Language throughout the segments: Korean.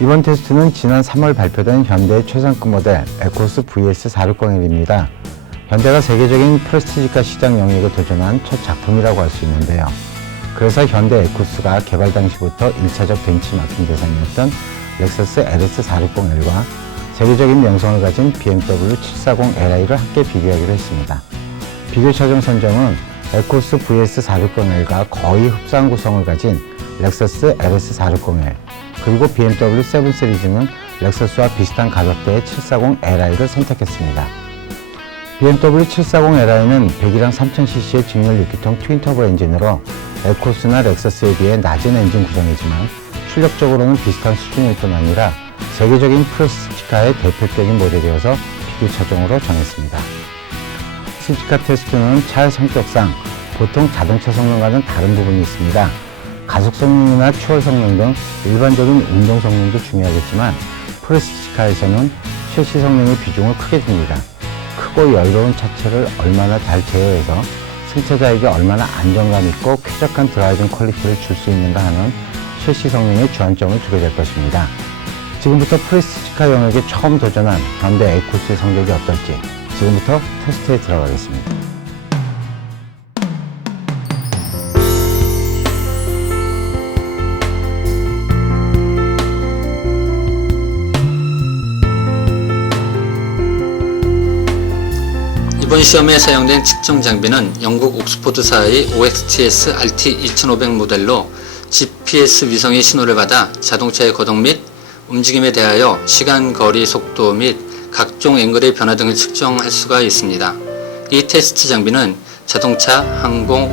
이번 테스트는 지난 3월 발표된 현대의 최상급 모델 에코스 VS460L입니다. 현대가 세계적인 프레스티지카 시장 영역에 도전한 첫 작품이라고 할 수 있는데요. 그래서 현대 에코스가 개발 당시부터 1차적 벤치마킹 대상이었던 렉서스 LS460L과 세계적인 명성을 가진 BMW 740Li를 함께 비교하기로 했습니다. 비교 차종 선정은 에코스 VS460L과 거의 흡사한 구성을 가진 렉서스 LS460L, 그리고 BMW 7 시리즈는 렉서스와 비슷한 가격대의 740Li를 선택했습니다. BMW 740Li는 100이랑 3000cc의 직렬 6기통 트윈터보 엔진으로 에코스나 렉서스에 비해 낮은 엔진 구성이지만 출력적으로는 비슷한 수준일 뿐 아니라 세계적인 프레스티지카의 대표적인 모델이어서 비교 차종으로 정했습니다. 프레스티지카 테스트는 차의 성격상 보통 자동차 성능과는 다른 부분이 있습니다. 가속 성능이나 추월 성능 등 일반적인 운동 성능도 중요하겠지만 프레스티지카에서는 셰시 성능의 비중을 크게 둡니다. 크고 여유로운 차체를 얼마나 잘 제어해서 승차자에게 얼마나 안정감 있고 쾌적한 드라이빙 퀄리티를 줄 수 있는가 하는 셰시 성능에 주안점을 두게 될 것입니다. 지금부터 프레스티지카 영역에 처음 도전한 현대 에코스의 성적이 어떨지 지금부터 테스트에 들어가겠습니다. 이번 시험에 사용된 측정 장비는 영국 옥스포드사의 OXTS RT 2500 모델로 GPS 위성의 신호를 받아 자동차의 거동 및 움직임에 대하여 시간, 거리, 속도 및 각종 앵글의 변화 등을 측정할 수가 있습니다. 이 테스트 장비는 자동차, 항공,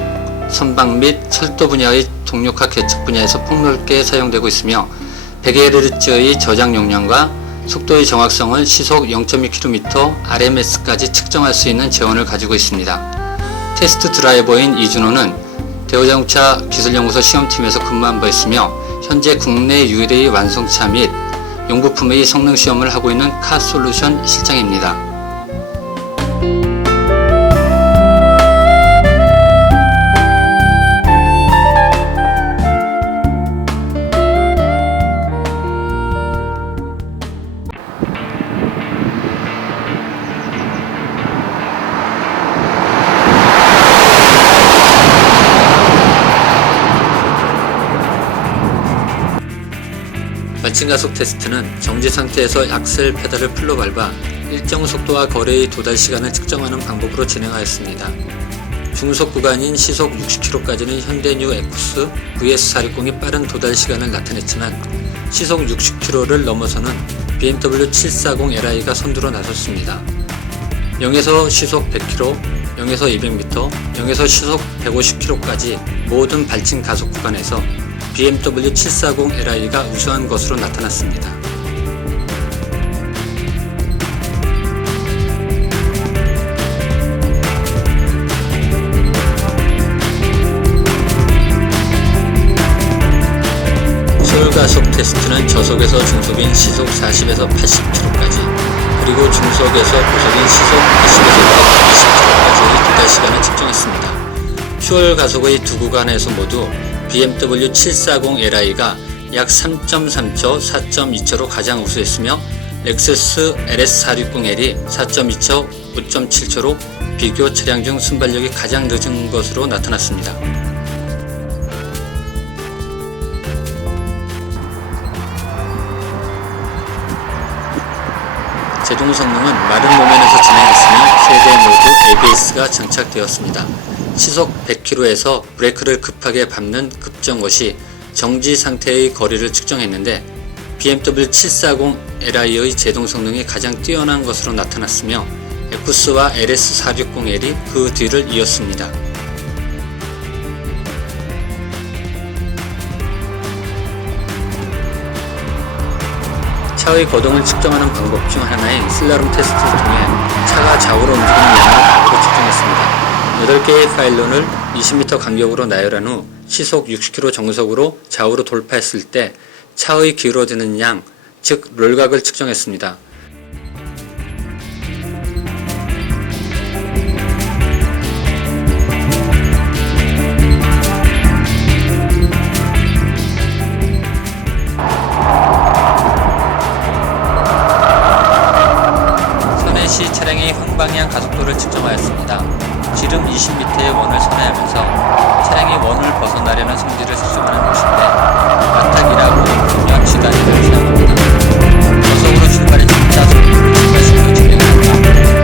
선박 및 철도 분야의 동력화 계측 분야에서 폭넓게 사용되고 있으며 100Hz의 저장 용량과 속도의 정확성을 시속 0.2km RMS까지 측정할 수 있는 재원을 가지고 있습니다. 테스트 드라이버인 이준호는 대우자동차 기술연구소 시험팀에서 근무한 바 있으며 현재 국내 유일의 완성차 및 용부품의 성능 시험을 하고 있는 카솔루션 실장입니다. 마침 가속 테스트는 정지 상태에서 악셀 페달을 풀로 밟아 일정 속도와 거리의 도달 시간을 측정하는 방법으로 진행하였습니다. 중속 구간인 시속 60km까지는 현대 뉴 에코스 VS460이 빠른 도달 시간을 나타냈지만 시속 60km를 넘어서는 BMW 740Li가 선두로 나섰습니다. 0에서 시속 100km, 0에서 200m, 0에서 시속 150km까지 모든 발진 가속 구간에서 BMW 740Li가 우수한 것으로 나타났습니다. 시울가속 테스트는 저속에서 중속인 시속 40에서 80km까지 그리고 중속에서 고속인 시속 80에서 120km까지의 도달 시간을 측정했습니다. 퓨얼가속의 두 구간에서 모두 BMW 740Li가 약 3.3초, 4.2초로 가장 우수했으며 렉서스 LS460L이 4.2초, 5.7초로 비교 차량 중 순발력이 가장 늦은 것으로 나타났습니다. 제동 성능은 마른路面에서 진행했으며 세 대 모두 ABS가 장착되었습니다. 시속 100km에서 브레이크를 급하게 밟는 급정거 시 정지 상태의 거리를 측정했는데 BMW 740Li의 제동 성능이 가장 뛰어난 것으로 나타났으며 에코스와 LS460L이 그 뒤를 이었습니다. 차의 거동을 측정하는 방법 중 하나인 슬라롬 테스트를 통해 차가 좌우로 움직이는 양을 바로 측정했습니다. 8개의 파일론을 20m 간격으로 나열한 후 시속 60km 정속으로 좌우로 돌파했을 때 차의 기울어지는 양, 즉 롤각을 측정했습니다. 속도를 측정하였습니다. 지름 20m의 원을 선회하면서 차량이 원을 벗어나려는 성질을 측정하는 것인데 마탁이라고 분명 시간을 사용합니다. 고속으로 출발해 진짜 속도를 추가시켜 진행합니다.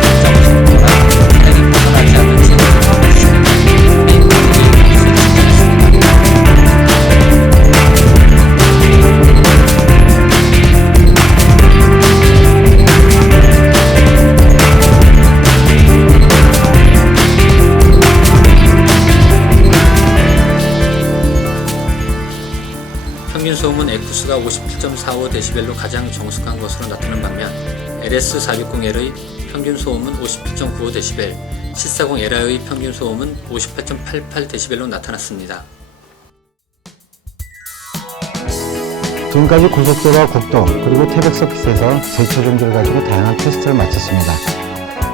특정 속도나 차량이 벗어나지 않는지 확인해주시면 메인 모델의 것을 측정했습니다. 평균 소음은 에쿠스가 57.45dB로 가장 정숙한 것으로 나타나는 반면 LS460L의 평균 소음은 57.95dB, 740Li의 평균 소음은 58.88dB로 나타났습니다. 지금까지 고속도로와 국도 그리고 태백 서킷에서 제초 정지를 가지고 다양한 테스트를 마쳤습니다.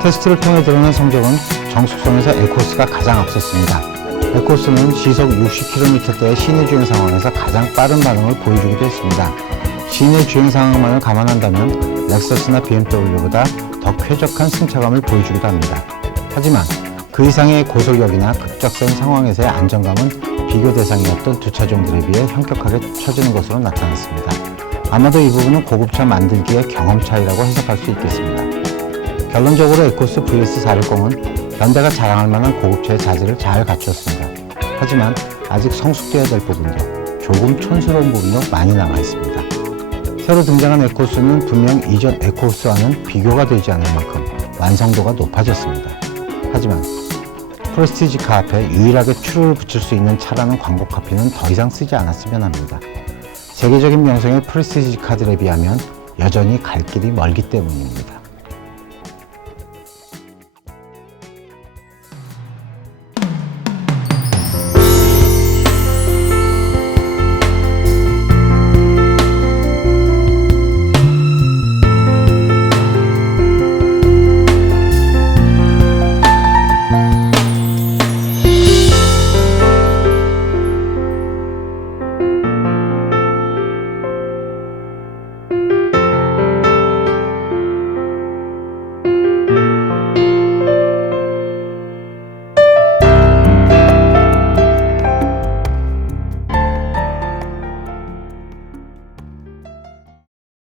테스트를 통해 드러난 성적은 정숙성에서 에코스가 가장 앞섰습니다. 에코스는 시속 60km대의 시내 주행 상황에서 가장 빠른 반응을 보여주기도 했습니다. 시내 주행 상황만을 감안한다면 렉서스나 BMW보다 더 쾌적한 승차감을 보여주기도 합니다. 하지만 그 이상의 고속력이나 급작선 상황에서의 안정감은 비교 대상이었던 두 차종들에 비해 현격하게 처지는 것으로 나타났습니다. 아마도 이 부분은 고급차 만들기의 경험 차이라고 해석할 수 있겠습니다. 결론적으로 에코스 VS460은 현대가 자랑할 만한 고급차의 자질을 잘 갖추었습니다. 하지만 아직 성숙되어야 될 부분도 조금 촌스러운 부분도 많이 남아 있습니다. 새로 등장한 에코스는 분명 이전 에코스와는 비교가 되지 않을 만큼 완성도가 높아졌습니다. 하지만 프레스티지카 앞에 유일하게 추루를 붙일 수 있는 차라는 광고 카피는 더 이상 쓰지 않았으면 합니다. 세계적인 명성의 프레스티지카들에 비하면 여전히 갈 길이 멀기 때문입니다.